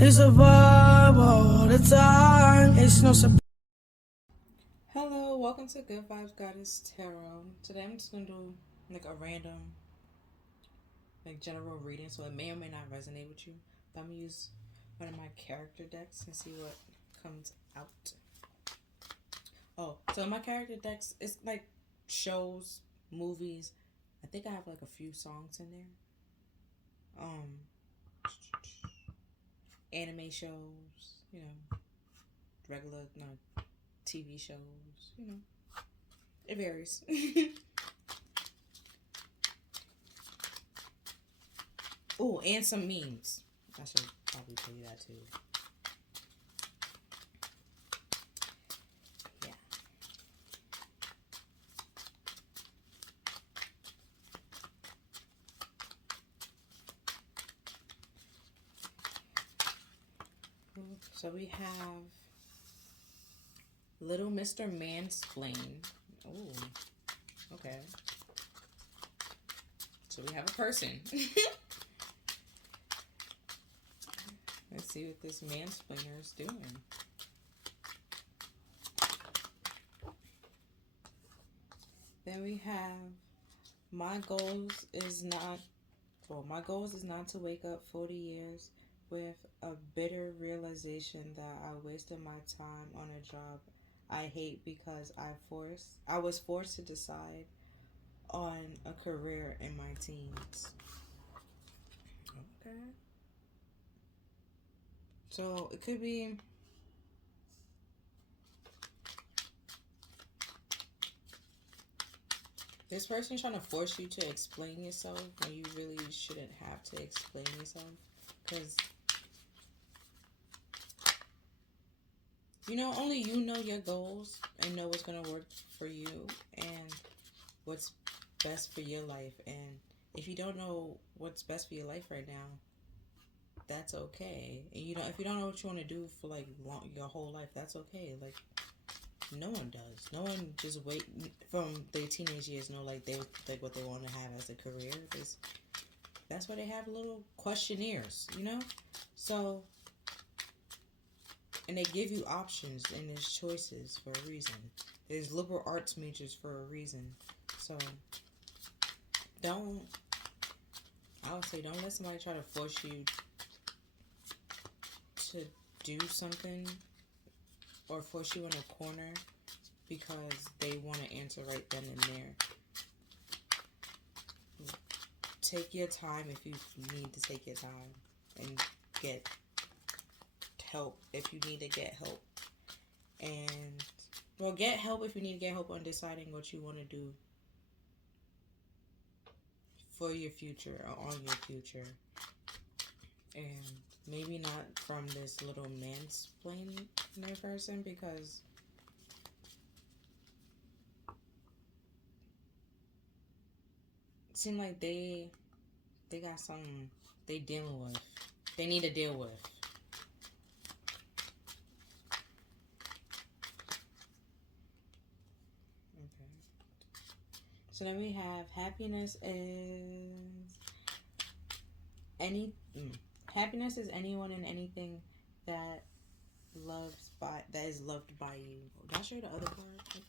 It's a vibe all the time. It's no surprise. Hello, welcome to Good Vibes Goddess Tarot. Today I'm just gonna do like a random, like general reading, so it may or may not resonate with you. But I'm gonna use one of my character decks and see what comes out. Oh, so my character decks, it's like shows, movies. I think I have like a few songs in there. Anime shows, regular TV shows, it varies. Oh, and some memes. I should probably tell you that too. Yeah. So we have Little Mr. Mansplain. Oh, okay. So we have a person. Let's see what this mansplainer is doing. Then we have my goals is not to wake up 40 years with a bitter realization that I wasted my time on a job I hate because I was forced to decide on a career in my teens. Okay. So it could be this person trying to force you to explain yourself when you really shouldn't have to explain yourself. Because, only you know your goals and know what's going to work for you and what's best for your life. And if you don't know what's best for your life right now, that's okay. And if you don't know what you want to do for like your whole life, that's okay. Like, no one does. No one just wait from their teenage years know like what they want to have as a career. That's why they have little questionnaires, So, and they give you options and there's choices for a reason. There's liberal arts majors for a reason. So, I would say don't let somebody try to force you to do something or force you in a corner because they want to answer right then and there. Take your time if you need to take your time and get help if you need to get help. And, get help if you need to get help on deciding what you want to do for your future or on your future. And maybe not from this little mansplaining person because it seems like they got something they dealing with. They need to deal with. Okay. So then we have happiness is anyone and anything that is loved by you. Did I show you the other part?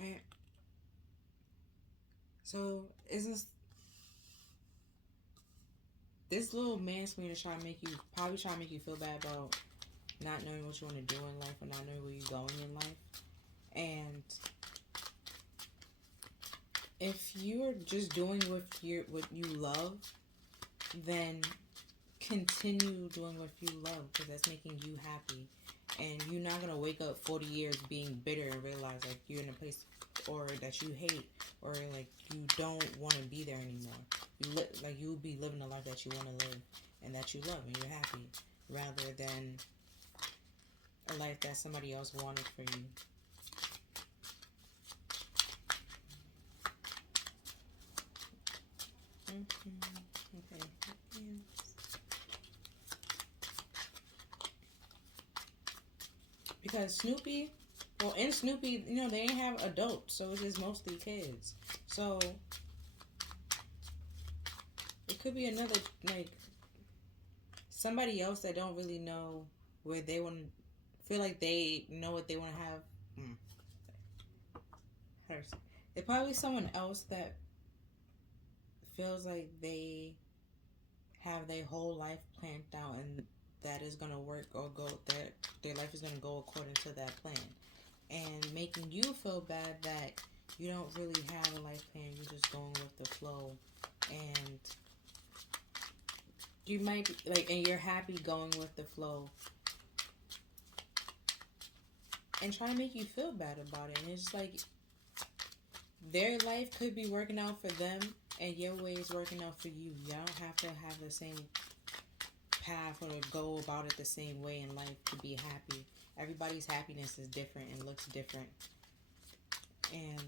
Okay. So is this little mansplainer trying to make you feel bad about not knowing what you want to do in life or not knowing where you're going in life. And if you're just doing what you love, then continue doing what you love because that's making you happy. And you're not going to wake up 40 years being bitter and realize like you're in a place or that you hate or like you don't want to be there anymore. You'll be living the life that you want to live and that you love and you're happy rather than a life that somebody else wanted for you. Okay. Because Snoopy, in Snoopy, they ain't have adults, so it's just mostly kids. So could be another, like, somebody else that don't really know where they want to feel like they know what they want to have. It probably someone else that feels like they have their whole life planned out and that is gonna work or go that their life is gonna go according to that plan, and making you feel bad that you don't really have a life plan. You're just going with the flow, and you might be, like, and you're happy going with the flow, and trying to make you feel bad about it. And it's like their life could be working out for them, and your way is working out for you. Y'all don't have to have the same path or go about it the same way in life to be happy. Everybody's happiness is different and looks different. And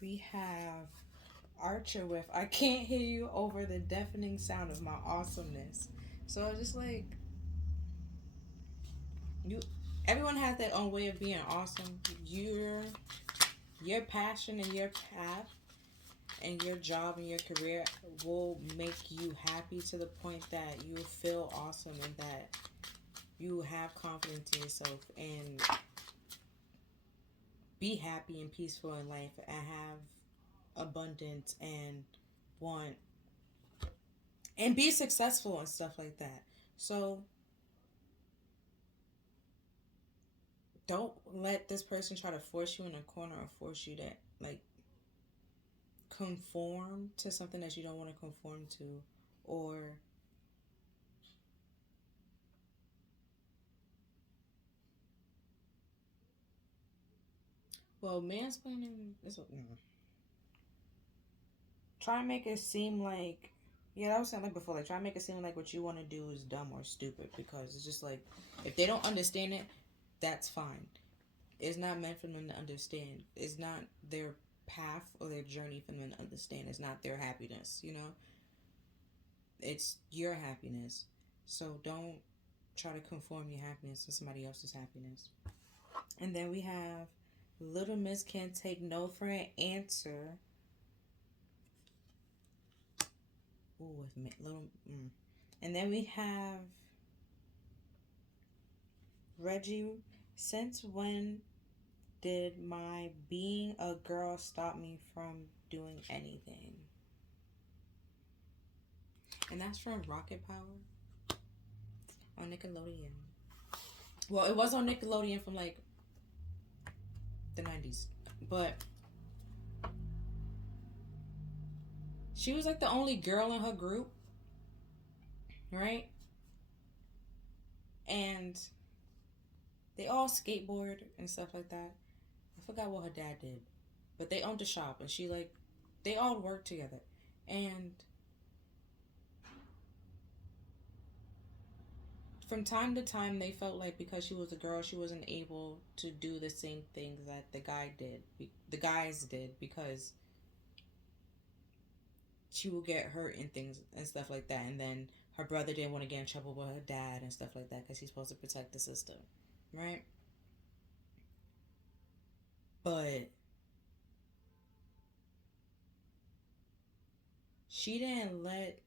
we have Archer with I can't hear you over the deafening sound of my awesomeness. So it's just like everyone has their own way of being awesome. Your passion and your path and your job and your career will make you happy to the point that you feel awesome and that you have confidence in yourself and be happy and peaceful in life and have abundance and want and be successful and stuff like that. So don't let this person try to force you in a corner or force you to, like, conform to something that you don't want to conform to, or mansplaining is try and make it seem like, yeah, that was saying like before, like try and make it seem like what you want to do is dumb or stupid, because it's just like if they don't understand it, that's fine. It's not meant for them to understand. It's not their path or their journey for them to understand. It's not their happiness, you know? It's your happiness. So don't try to conform your happiness to somebody else's happiness. And then we have Little Miss Can't Take No for an Answer. Ooh, with little. And then we have Reggie. Since when did my being a girl stop me from doing anything? And that's from Rocket Power on Nickelodeon. Well, it was on Nickelodeon from like the 90s. But she was like the only girl in her group, right? And they all skateboard and stuff like that. I forgot what her dad did. But they owned a shop and she like they all worked together. And from time to time they felt like because she was a girl she wasn't able to do the same things that the guys did, because she would get hurt and things and stuff like that. And then her brother didn't want to get in trouble with her dad and stuff like that because he's supposed to protect the sister, right? But she didn't let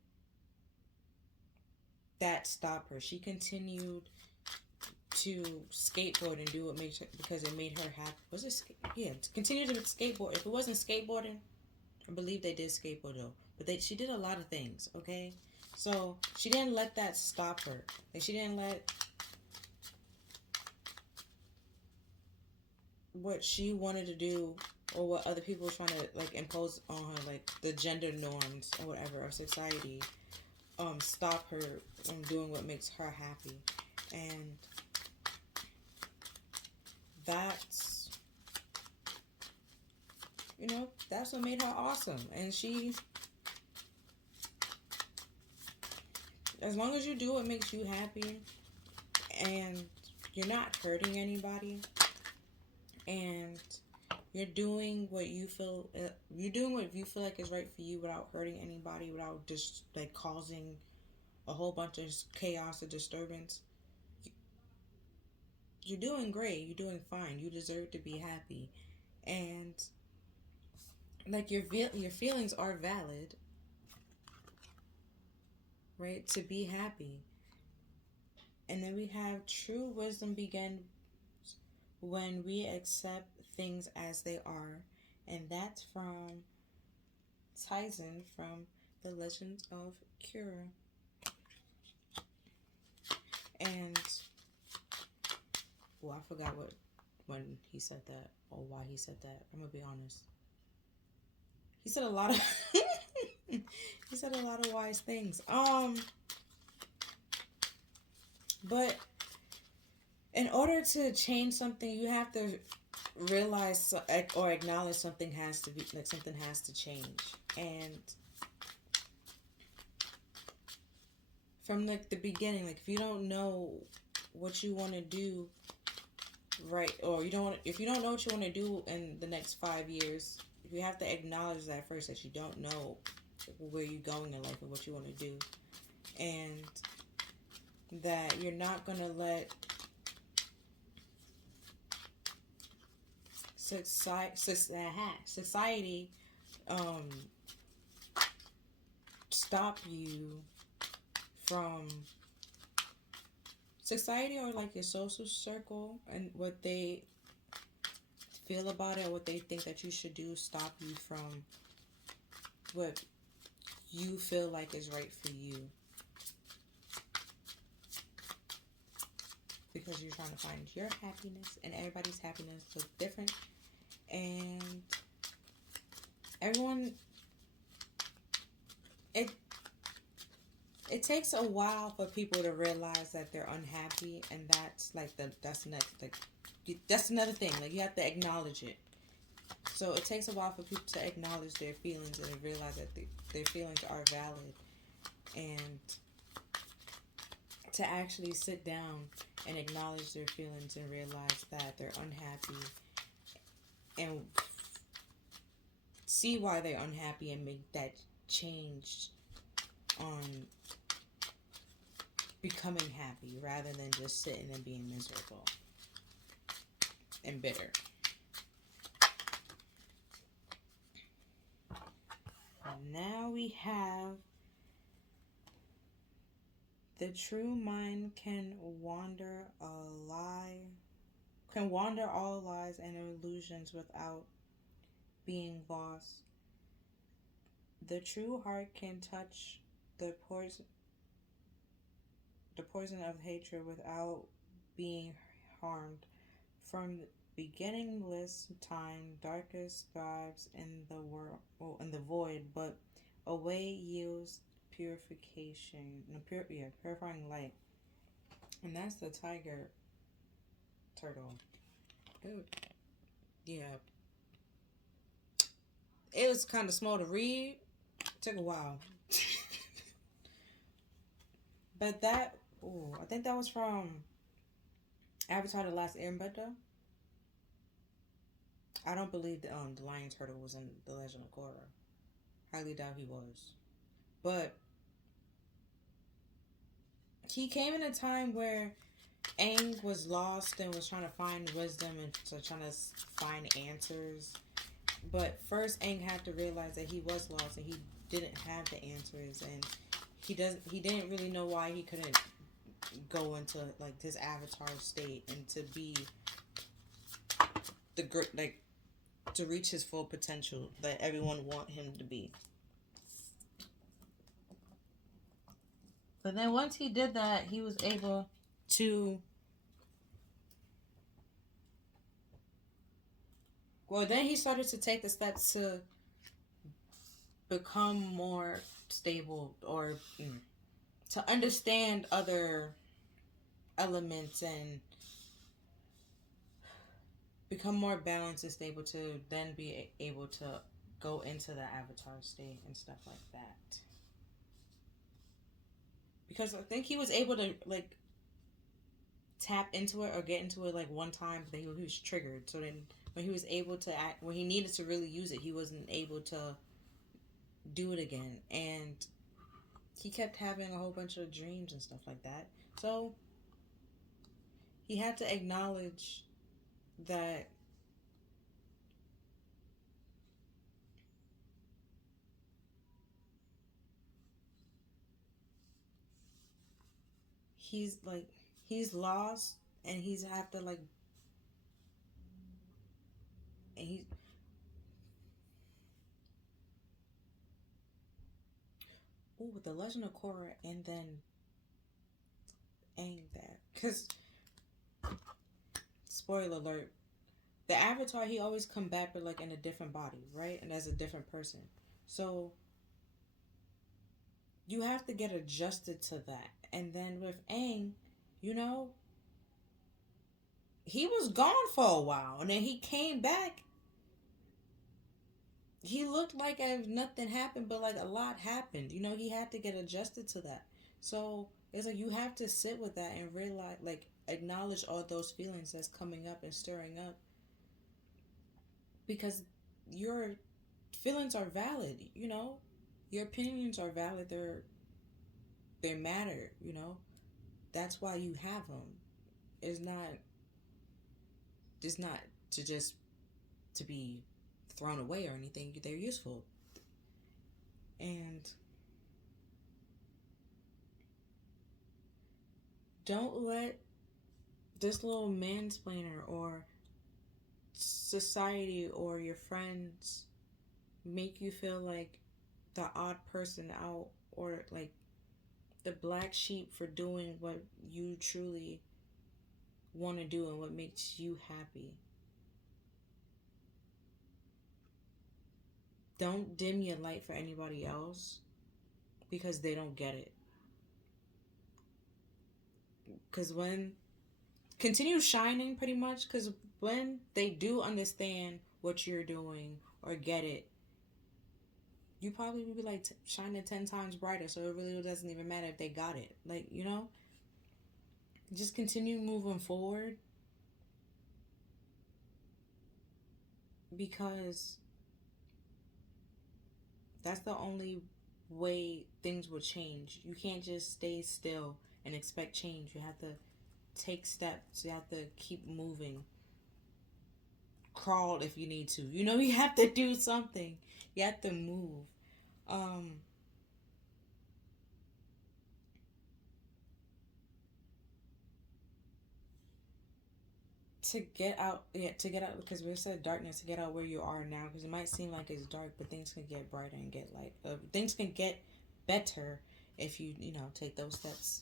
that stop her. She continued to skateboard and do what makes her, because it made her happy. Was it? Yeah, continue to skateboard. If it wasn't skateboarding, I believe they did skateboard though. But she did a lot of things. Okay, so she didn't let that stop her. Like she didn't let what she wanted to do or what other people were trying to like impose on her, like the gender norms or whatever of society, stop her from doing what makes her happy. And that's, you know, that's what made her awesome. And she, as long as you do what makes you happy and you're not hurting anybody and you're doing what you feel like is right for you without hurting anybody, without just like causing a whole bunch of chaos or disturbance, you're doing great. You're doing fine. You deserve to be happy. And like your feelings are valid, right? To be happy. And then we have true wisdom begin when we accept things as they are. And that's from Tyson from The Legends of Kura. And well, I forgot when he said that or why he said that. I'm gonna be honest. He said a lot of he said a lot of wise things. But in order to change something, you have to realize or acknowledge something has to be like something has to change. And from like the beginning, like if you don't know what you want to do, right, or if you don't know what you want to do in the next 5 years, you have to acknowledge that first, that you don't know where you're going in life and what you want to do, and that you're not gonna let society stop you from society, or like your social circle and what they feel about it, or what they think that you should do, stop you from what you feel like is right for you, because you're trying to find your happiness, and everybody's happiness looks different, and everyone, it takes a while for people to realize that they're unhappy, and that's like that's another thing. Like, you have to acknowledge it. So it takes a while for people to acknowledge their feelings and realize that their feelings are valid, and to actually sit down and acknowledge their feelings and realize that they're unhappy, and see why they're unhappy and make that change on becoming happy, rather than just sitting and being miserable and bitter. Now we have the true mind can wander all lies and illusions without being lost. The true heart can touch the poison of hatred without being harmed. From beginningless time, darkest thrives in the world, in the void, but away yields purification, purifying light, and that's the tiger turtle. It, yeah, it was kind of small to read. Took a while, but I think that was from Avatar: The Last Airbender. I don't believe the lion turtle was in The Legend of Korra. Highly doubt he was. But he came in a time where Aang was lost and was trying to find wisdom and trying to find answers. But first, Aang had to realize that he was lost and he didn't have the answers, and he didn't really know why he couldn't go into like this avatar state and to be the great, like, to reach his full potential that everyone want him to be. But then once he did that, he was able to. Well, then he started to take the steps to become more stable, or to understand other elements and become more balanced and stable, to then be able to go into the avatar state and stuff like that. Because I think he was able to like tap into it or get into it like one time, but then he was triggered. So then when he was able to act, when he needed to really use it, he wasn't able to do it again, and he kept having a whole bunch of dreams and stuff like that. So He had to acknowledge that he's like he's lost, and he's have to like and he's with the Legend of Korra, and then Aang that, because spoiler alert, the Avatar, he always come back but like in a different body, right, and as a different person. So you have to get adjusted to that. And then with Aang, you know, he was gone for a while, and then he came back. He looked like if nothing happened, but like a lot happened. You know, he had to get adjusted to that. So it's like you have to sit with that and realize, like, acknowledge all those feelings that's coming up and stirring up, because your feelings are valid. You know, your opinions are valid. They matter. You know, that's why you have them. It's not. It's not to just to be thrown away or anything. They're useful. And don't let this little mansplainer or society or your friends make you feel like the odd person out, or like the black sheep for doing what you truly want to do and what makes you happy. Don't dim your light for anybody else because they don't get it. Because when continue shining, pretty much, because when they do understand what you're doing or get it, you probably would be like shining 10 times brighter. So it really doesn't even matter if they got it. Like, you know, just continue moving forward, because that's the only way things will change. You can't just stay still and expect change. You have to take steps. You have to keep moving. Crawl if you need to. You know, you have to do something. You have to move. Um to get out, yeah, to get out, because we said darkness, to get out where you are now, because it might seem like it's dark, but things can get brighter and get light. Things can get better if you know, take those steps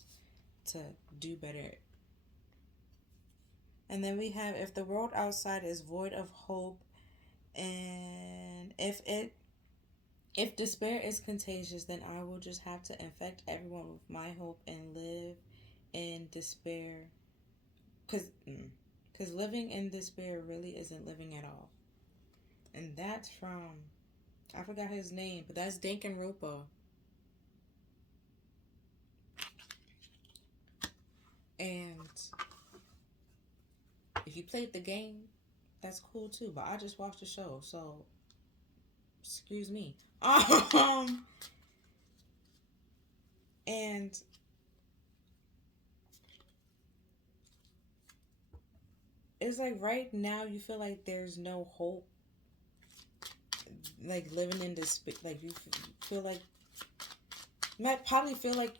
to do better. And then we have, if the world outside is void of hope, and if despair is contagious, then I will just have to infect everyone with my hope and live in despair. Because living in despair really isn't living at all. And that's from, I forgot his name, but that's Danganronpa. And if you played the game, that's cool too. But I just watched the show, so excuse me. And it's like right now you feel like there's no hope, like living in this, like you feel like, you might probably feel like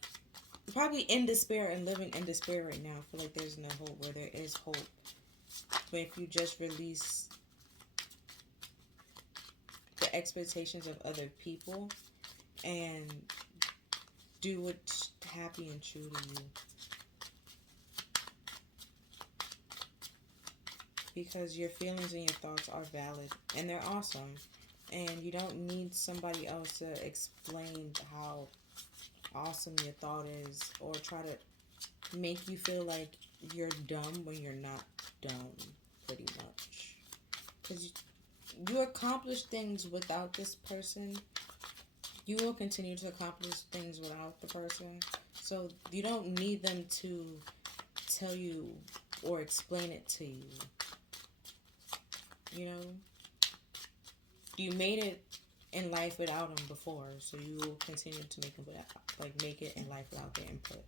you're probably in despair and living in despair right now. I feel like there's no hope where there is hope. But if you just release the expectations of other people and do what's happy and true to you, because your feelings and your thoughts are valid and they're awesome, and you don't need somebody else to explain how awesome your thought is, or try to make you feel like you're dumb when you're not dumb, pretty much. Because you accomplish things without this person, you will continue to accomplish things without the person. So you don't need them to tell you or explain it to you. You know, you made it in life without them before, so you will continue to make it in life without their input.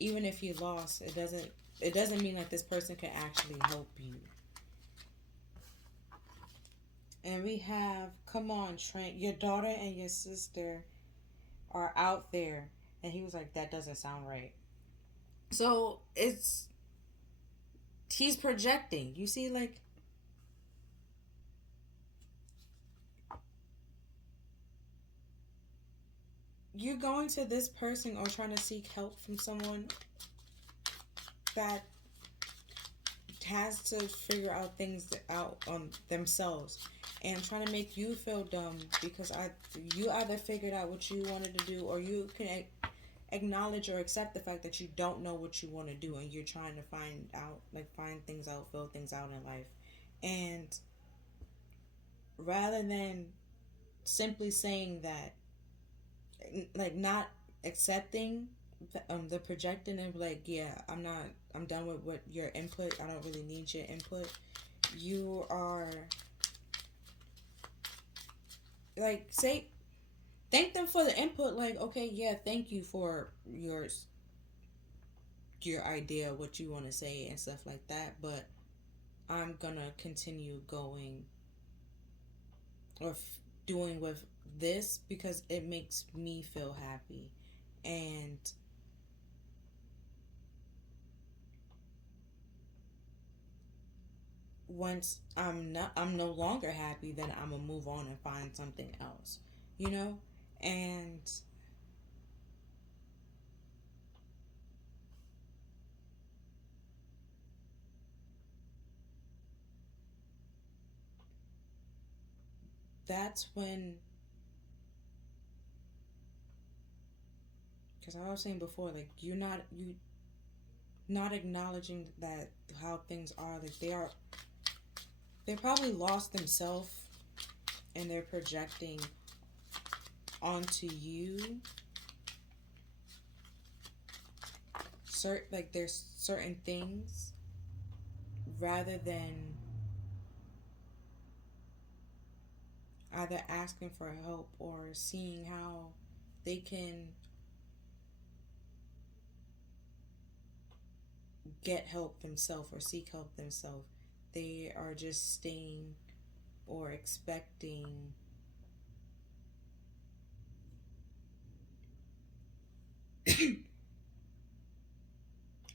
even if you lost, it doesn't mean that this person can actually help you. And we have, come on, Trent, your daughter and your sister are out there. And he was like, that doesn't sound right. So he's projecting. You see, like, you're going to this person or trying to seek help from someone that has to figure out things out on themselves and trying to make you feel dumb because you either figured out what you wanted to do, or you can acknowledge or accept the fact that you don't know what you want to do, and you're trying to find things out, fill things out in life. And rather than simply saying that, like, not accepting the projecting and like, yeah, I'm done with what your input, I don't really need your input, you are like, say, thank them for the input, like, okay, yeah, thank you for your idea, what you want to say and stuff like that, but I'm gonna continue going or doing with this because it makes me feel happy. And once I'm no longer happy, then I'm gonna move on and find something else, you know. And that's when, because I was saying before, like, you not acknowledging that how things are, like, they probably lost themselves, and they're projecting onto you like there's certain things, rather than either asking for help or seeing how they can get help themselves or seek help themselves. They are just staying or expecting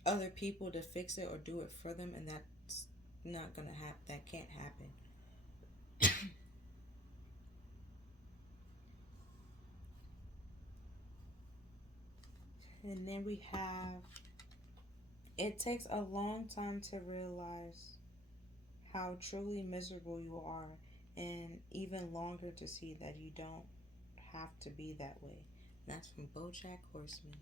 other people to fix it or do it for them, and that's not gonna happen. That can't happen. And then we have, it takes a long time to realize how truly miserable you are, and even longer to see that you don't have to be that way. And that's from BoJack Horseman.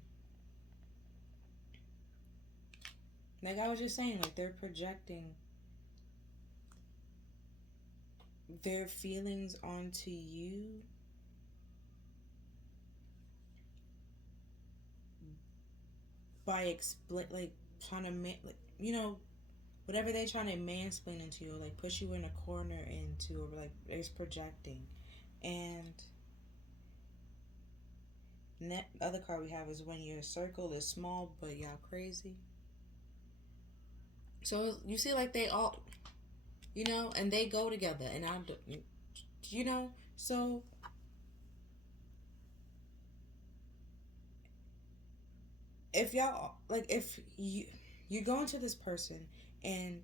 Like I was just saying, like, they're projecting their feelings onto you by like trying to like, whatever they're trying to mansplain into you, like push you in a corner into, or like is projecting. And that other card we have is when your circle is small but y'all crazy. So you see, like, they all, and they go together, and so if y'all, like, if you're going to this person and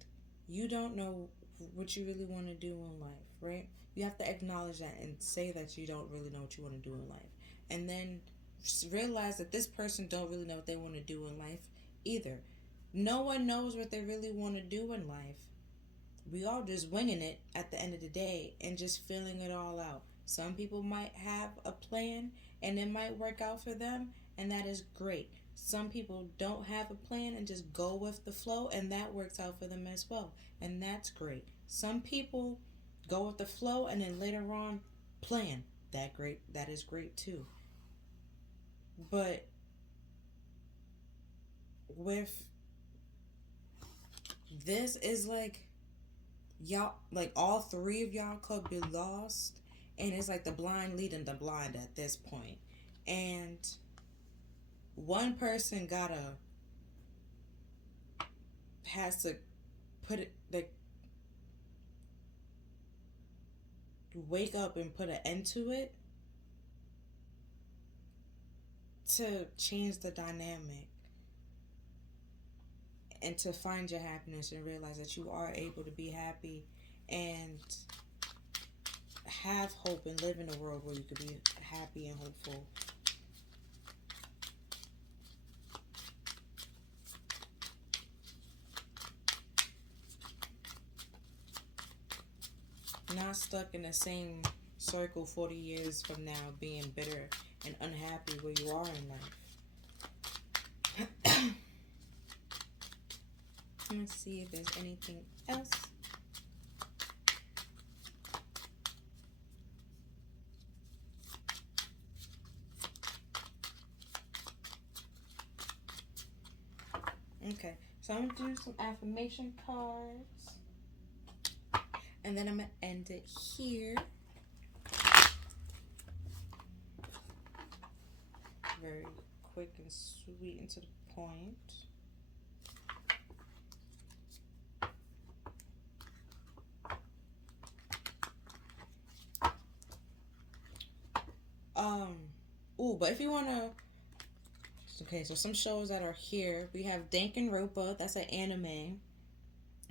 you don't know what you really want to do in life, right? You have to acknowledge that and say that you don't really know what you want to do in life, and then realize that this person don't really know what they want to do in life either. No one knows what they really want to do in life. We all just winging it at the end of the day and just filling it all out. Some people might have a plan and it might work out for them, and that is great. Some people don't have a plan and just go with the flow, and that works out for them as well, and that's great. Some people go with the flow and then later on plan. That is great too. But with this is like, y'all, like, all three of y'all could be lost, and it's like the blind leading the blind at this point. And one person gotta has to put it, like, wake up and put an end to it to change the dynamic and to find your happiness and realize that you are able to be happy and have hope and live in a world where you could be happy and hopeful. Not stuck in the same circle 40 years from now being bitter and unhappy where you are in life. Let's see if there's anything else. Okay, so I'm going to do some affirmation cards. And then I'm going to end it here. Very quick and sweet and to the point. But if you want to... Okay, so some shows that are here. We have Danganronpa. That's an anime.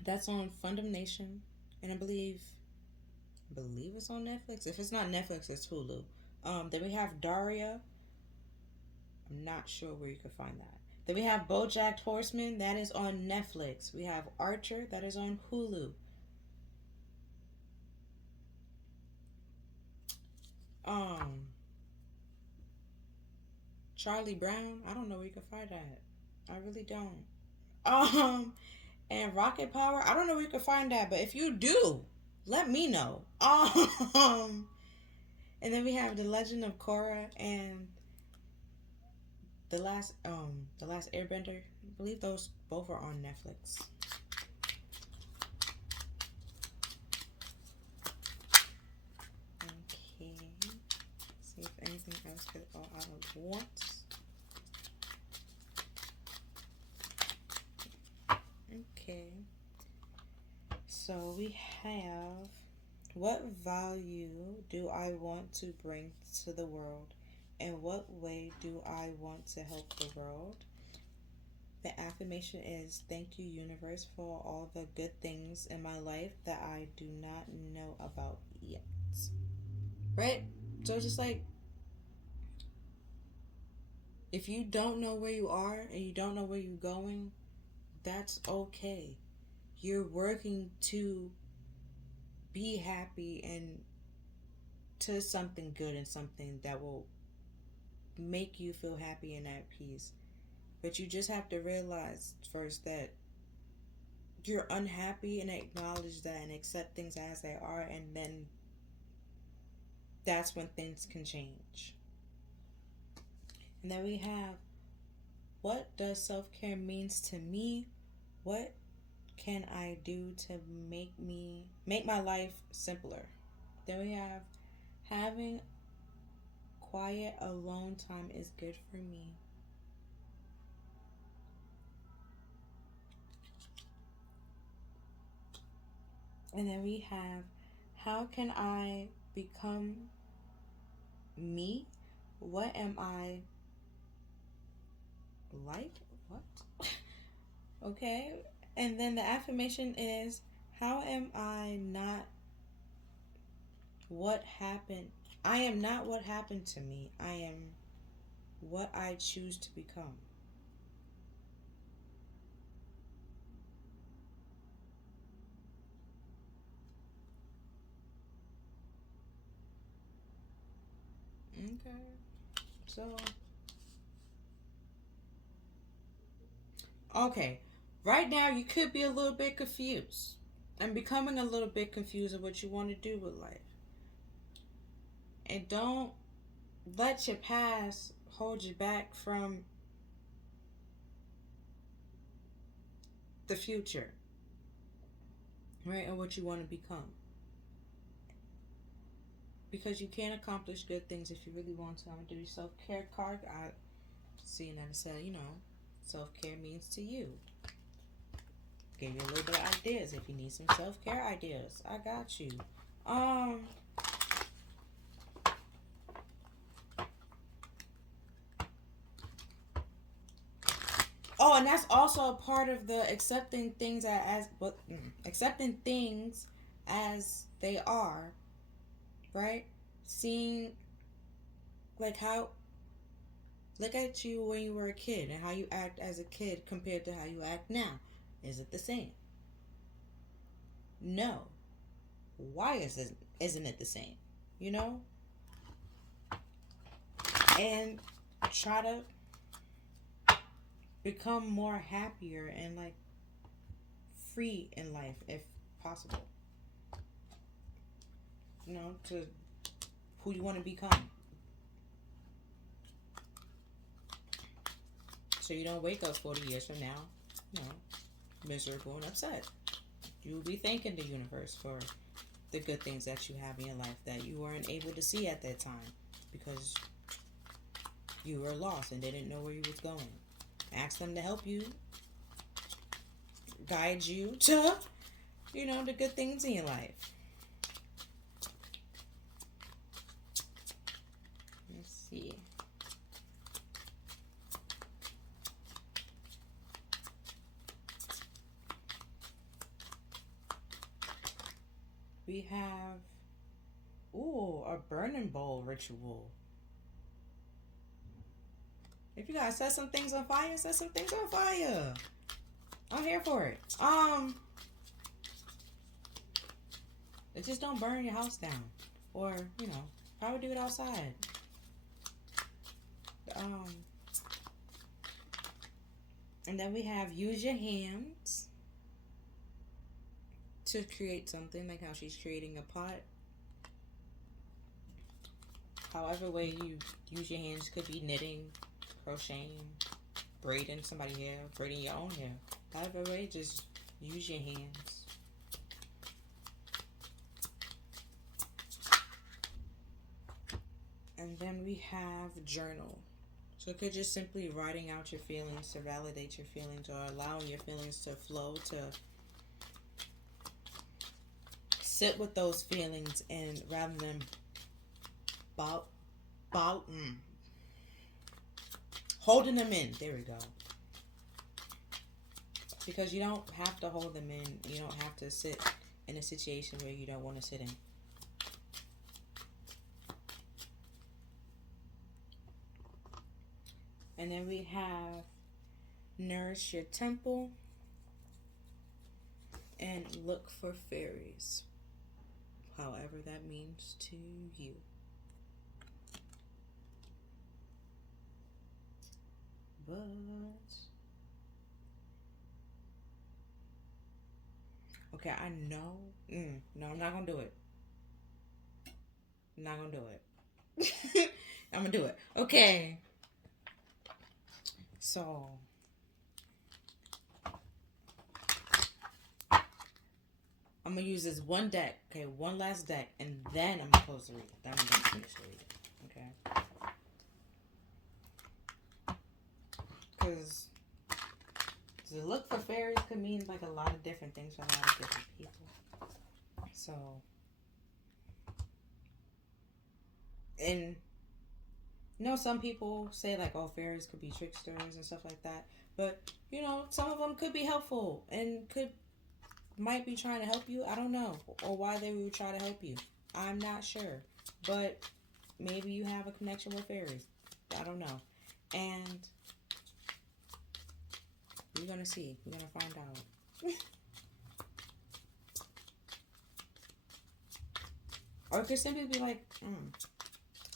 That's on Funimation. And I believe it's on Netflix. If it's not Netflix, it's Hulu. Then we have Daria. I'm not sure where you can find that. Then we have BoJack Horseman. That is on Netflix. We have Archer. That is on Hulu. Charlie Brown. I don't know where you can find that. I really don't. And Rocket Power. I don't know where you can find that, but if you do, let me know. And then we have The Legend of Korra and the last Airbender. I believe those both are on Netflix. Okay. See if anything else could fall out of once. Okay. So we have, what value do I want to bring to the world? In what way do I want to help the world? The affirmation is, thank you, universe, for all the good things in my life that I do not know about yet. Right? So it's just like, if you don't know where you are and you don't know where you're going, that's okay. You're working to be happy and to something good and something that will make you feel happy and at peace. But you just have to realize first that you're unhappy and acknowledge that and accept things as they are, and then that's when things can change. And then we have, what does self-care means to me? What can I do to make my life simpler? Then we have, having quiet alone time is good for me. And then we have, how can I become me? What am I like? What? Okay. And then the affirmation is, how am I not what happened? I am not what happened to me. I am what I choose to become. Okay. So, okay. Right now, you could be a little bit confused. I'm becoming a little bit confused of what you want to do with life. And don't let your past hold you back from the future, right? And what you want to become. Because you can accomplish good things if you really want to. I'm going to do your self-care card. I see that it said, self-care means to you. Give you a little bit of ideas if you need some self-care ideas. I got you. Oh, and that's also a part of the accepting things accepting things as they are, right? Seeing like how look at you when you were a kid and how you act as a kid compared to how you act now. Is it the same? No. Why isn't it the same? You know? And try to become more happier and like free in life if possible. You know, to who you want to become. So you don't wake up 40 years from now, you know, miserable and upset. You will be thanking the universe for the good things that you have in your life that you weren't able to see at that time because you were lost and didn't know where you was going. Ask them to help you, guide you to, you know, the good things in your life. Let's see. We have, a burning bowl ritual. If you gotta set some things on fire, set some things on fire. I'm here for it. Just don't burn your house down, or you know, probably do it outside. And then we have use your hands to create something, like how she's creating a pot. However way you use your hands, could be knitting, crocheting, braiding somebody's hair, braiding your own hair. However way, just use your hands. And then we have journal. So it could just simply writing out your feelings to validate your feelings, or allowing your feelings to flow, to sit with those feelings, and rather than holding them in. There we go. Because you don't have to hold them in. You don't have to sit in a situation where you don't want to sit in. And then we have nourish your temple and look for fairies. However that means to you. But okay, I know. No, I'm not gonna do it. I'm not gonna do it. I'm gonna do it. Okay. So I'm gonna use this one deck. Okay, one last deck, and then I'm gonna close the reading. Then I'm gonna finish the reading. Okay. Because to look for fairies could mean like a lot of different things for a lot of different people. So, and you know, some people say like, oh, fairies could be tricksters and stuff like that. But you know, some of them could be helpful and might be trying to help you. I don't know, or why they would try to help you. I'm not sure, but maybe you have a connection with fairies. I don't know, and we're gonna see. We're gonna find out. Or it could simply be like,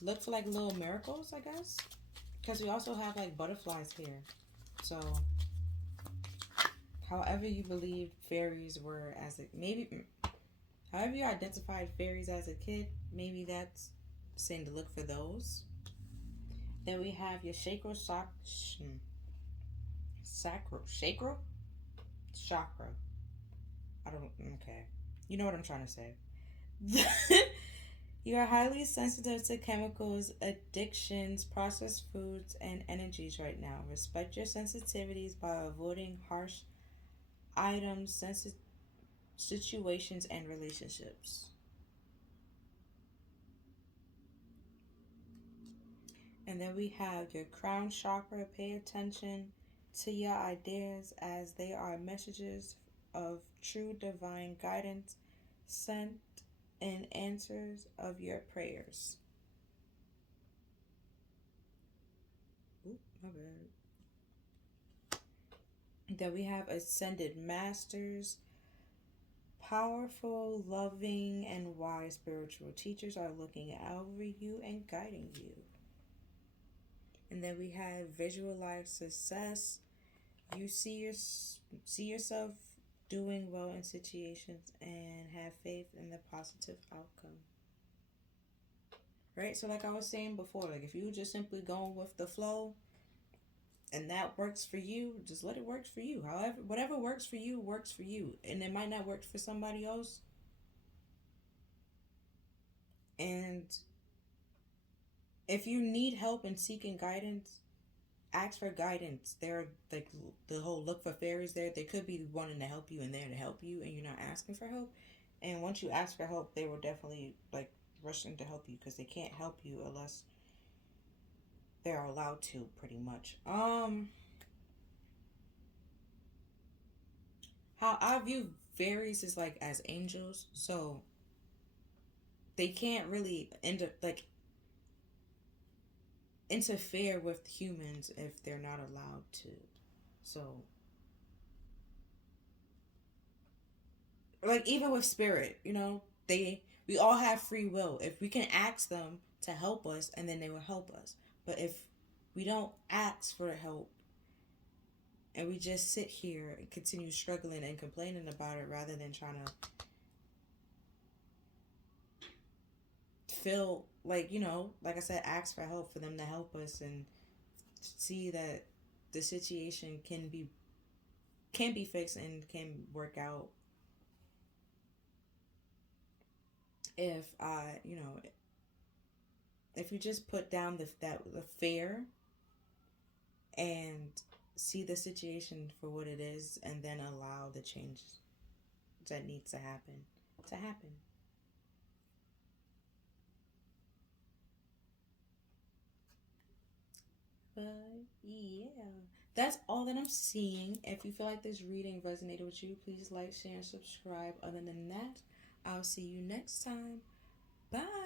look for like little miracles, I guess. Because we also have like butterflies here. So, however you believe fairies were however you identified fairies as a kid, maybe that's saying to look for those. Then we have your chakra. Okay. You know what I'm trying to say. You are highly sensitive to chemicals, addictions, processed foods, and energies right now. Respect your sensitivities by avoiding harsh items, situations, and relationships. And then we have your crown chakra. Pay attention to your ideas as they are messages of true divine guidance sent in answers of your prayers. Ooh, my bad. Then we have ascended masters. Powerful, loving, and wise spiritual teachers are looking over you and guiding you. And then we have visualize success. You see yourself doing well in situations and have faith in the positive outcome. Right? So like I was saying before, like if you just simply going with the flow and that works for you, just let it work for you. However, whatever works for you works for you. And it might not work for somebody else. And if you need help in seeking guidance, ask for guidance. They're like the whole look for fairies there. They could be wanting to help you and there to help you, and you're not asking for help. And once you ask for help, they will definitely like rushing to help you because they can't help you unless they're allowed to, pretty much. How I view fairies is like as angels, so they can't really end up like interfere with humans if they're not allowed to. So like even with spirit, we all have free will. If we can ask them to help us, and then they will help us. But if we don't ask for help and we just sit here and continue struggling and complaining about it rather than trying to feel like, like I said, ask for help for them to help us and see that the situation can be fixed and can work out if if you just put down the fear and see the situation for what it is and then allow the change that needs to happen to happen. But yeah, that's all that I'm seeing. If you feel like this reading resonated with you, please like, share, and subscribe. Other than that, I'll see you next time. Bye.